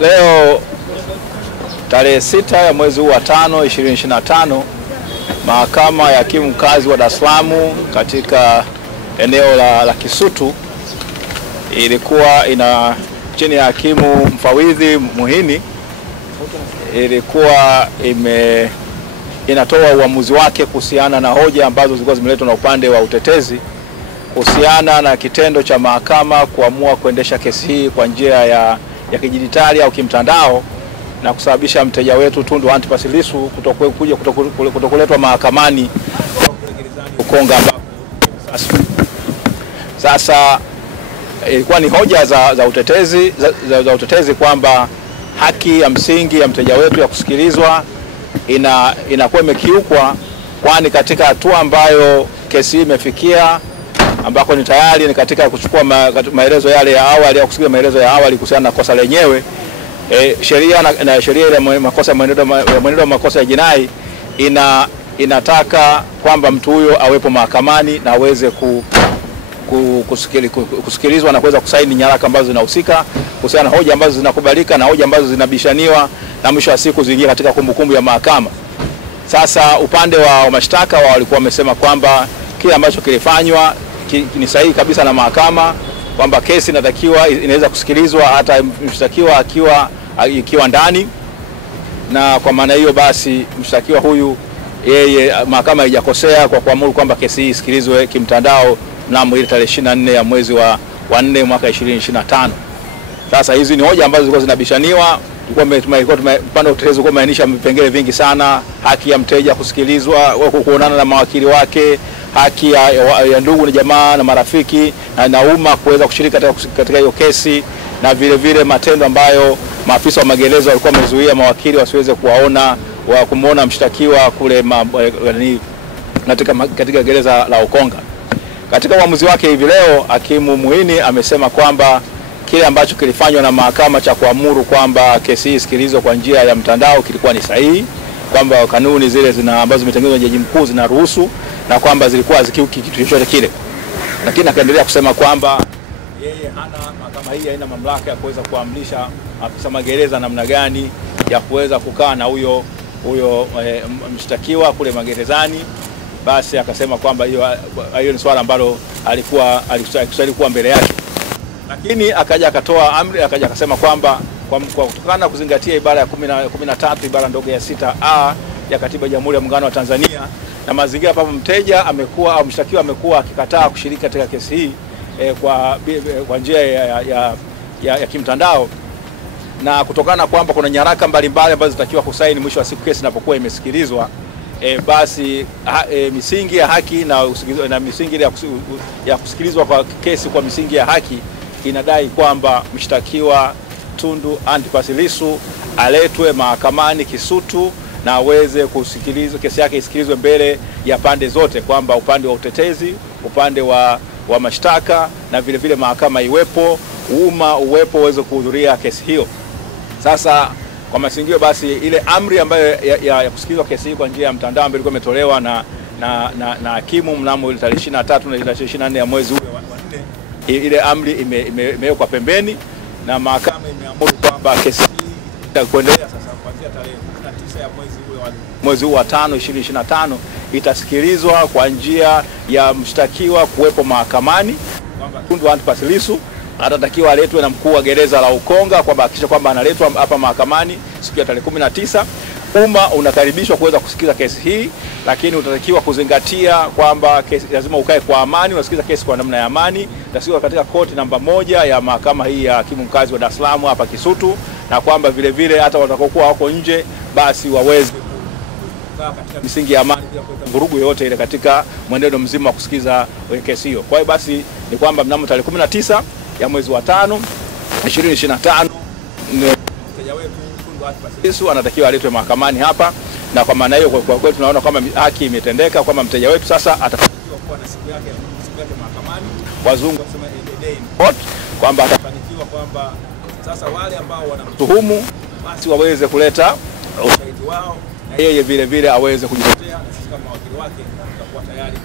Leo tarehe 6 ya mwezi huu wa 5 2025, mahakama ya hakimu mkazi wa Dar es Salaam katika eneo la Kisutu ilikuwa chini ya hakimu mfawidhi Muhini ilikuwa inatoa uamuzi wake kuhusiana na hoja ambazo zilikuwa zimeletwa na upande wa utetezi kuhusiana na kitendo cha mahakama kuamua kuendesha kesi hii kwa njia ya kidijitali au kimtandao na kusababisha mteja wetu Tundu Antipas Lissu kutokuletwa mahakamani Ukonga. Sasa ilikuwa ni hoja za utetezi kwamba haki ya msingi ya mteja wetu ya kusikilizwa inakuwa imekiukwa, kwani katika hatua ambayo kesi imefikia ambako ni tayari ni katika kuchukua maelezo yale ya awali au kusikia maelezo ya awali kuhusiana na kosa lenyewe, sheria ile mwenendo wa makosa ya jinai inataka kwamba mtu huyo awepo mahakamani na aweze kusikilizwa na kuweza kusaini nyaraka ambazo zinahusika kuhusiana na hoja ambazo zinakubalika na hoja ambazo zinabishaniwa na mwisho wa siku ziingie katika kumbukumbu ya mahakama. Sasa upande wa mashtaka walikuwa wamesema kwamba kile ambacho kilifanywa ni kabisa na mahakama, kwamba kesi inaweza kusikilizwa hata mshtakiwa ikiwa ndani, na kwa maana hiyo basi mshtakiwa huyu mahakama haijakosea kwa kuamuru kwamba kesi hii isikilizwe kimtandao mnamo ile tarehe 24 ya mwezi wa 4 mwaka 2025. Sasa hizi ni hoja ambazo zilikuwa zinabishaniwa. Upande wa utetezi ulikuwa umaanisha vipengele vingi sana: haki ya mteja kusikilizwa, kuonana na mawakili wake, haki ya ndugu na jamaa na marafiki na umma kuweza kushiriki katika hiyo kesi, na vile matendo ambayo maafisa wa magereza walikuwa wamezuia mawakili wasiweze kumuona mshtakiwa kule katika gereza la Ukonga. Katika uamuzi wake hivi leo, hakimu Muhini amesema kwamba kile ambacho kilifanywa na mahakama cha kuamuru kwamba kesi hii isikilizwe kwa njia ya mtandao kilikuwa ni sahihi, kwamba kanuni zile ambazo zimetengenezwa na jaji mkuu zinaruhusu na kwamba zilikuwa zikiuki kitu chochote kile. Lakini akaendelea kusema kwamba mahakama hii haina mamlaka ya kuweza kuamrisha afisa magereza namna gani ya kuweza kukaa na huyo mshtakiwa kule magerezani. Basi akasema kwamba hiyo ni swala ambalo alikuwa mbele yake. Lakini akaja akatoa amri, akaja akasema kwamba kwa kutokana na kuzingatia ibara ya 13 ibara ndogo ya 6A ya Katiba ya Jamhuri ya Muungano wa Tanzania na mazingira ambapo mteja amekuwa au mshtakiwa amekuwa akikataa kushiriki katika kesi hii kwa njia ya kimtandao, na kutokana kwamba kuna nyaraka mbalimbali ambazo zitakiwa kusaini mwisho wa siku kesi inapokuwa imesikilizwa, basi misingi ya haki na misingi ya kusikilizwa kwa kesi kwa misingi ya haki inadai kwamba mshtakiwa Tundu Antipas Lissu aletwe mahakamani Kisutu na aweze kusikilizwa, kesi yake isikilizwe mbele ya pande zote, kwamba upande wa utetezi, upande wa mashtaka na vile mahakama iwepo, umma uwepo uweze kuhudhuria kesi hiyo. Sasa kwa masingio basi ile amri ambayo ya kusikilizwa kesi hii kwa njia ya mtandao ambayo ilikuwa imetolewa na hakimu mnamo ile tarehe 23 na 24 ya mwezi huu wa 4, ile amri imewekwa pembeni na mahakama imeamuru kwamba kesi hii itaendelea sasa kuanzia tarehe 19 ya mwezi huu wa 5 2025 itasikilizwa kwa njia ya mshtakiwa kuwepo mahakamani, kwamba Tundu Antipas Lissu atatakiwa aletwe na mkuu wa gereza la Ukonga, kwamba hakikisha kwamba analetwa hapa mahakamani siku ya tarehe 19. Umma unakaribishwa kuweza kusikiza kesi hii, lakini utatakiwa kuzingatia kwamba kesi lazima ukae kwa amani, unasikiza kesi kwa namna ya amani, itasikizwa katika koti namba 1 ya mahakama hii ya hakimu mkazi wa Dar es Salaam hapa Kisutu, na kwamba vile hata watakaokuwa wako nje basi waweze kukaa katika misingi ya amani bila kuleta vurugu yoyote ile katika mwenendo mzima wa kusikiza kesi hiyo. Kwa hiyo basi ni kwamba mnamo tarehe 19 ya mwezi wa 5 2025 mteja wetu Tundu Antipas Lissu anatakiwa aletwe mahakamani hapa, na kwa maana hiyo kwa kweli tunaona kwamba haki imetendeka, kwamba mteja wetu sasa atafanikiwa kuwa na siku yake mahakamani, wazungu wanasema day in court, kwamba atafanikiwa kwamba sasa wale ambao wanamtuhumu basi waweze kuleta ushahidi wao na yeye vile aweze kujitetea, na sisi kama wakili wake tutakuwa tayari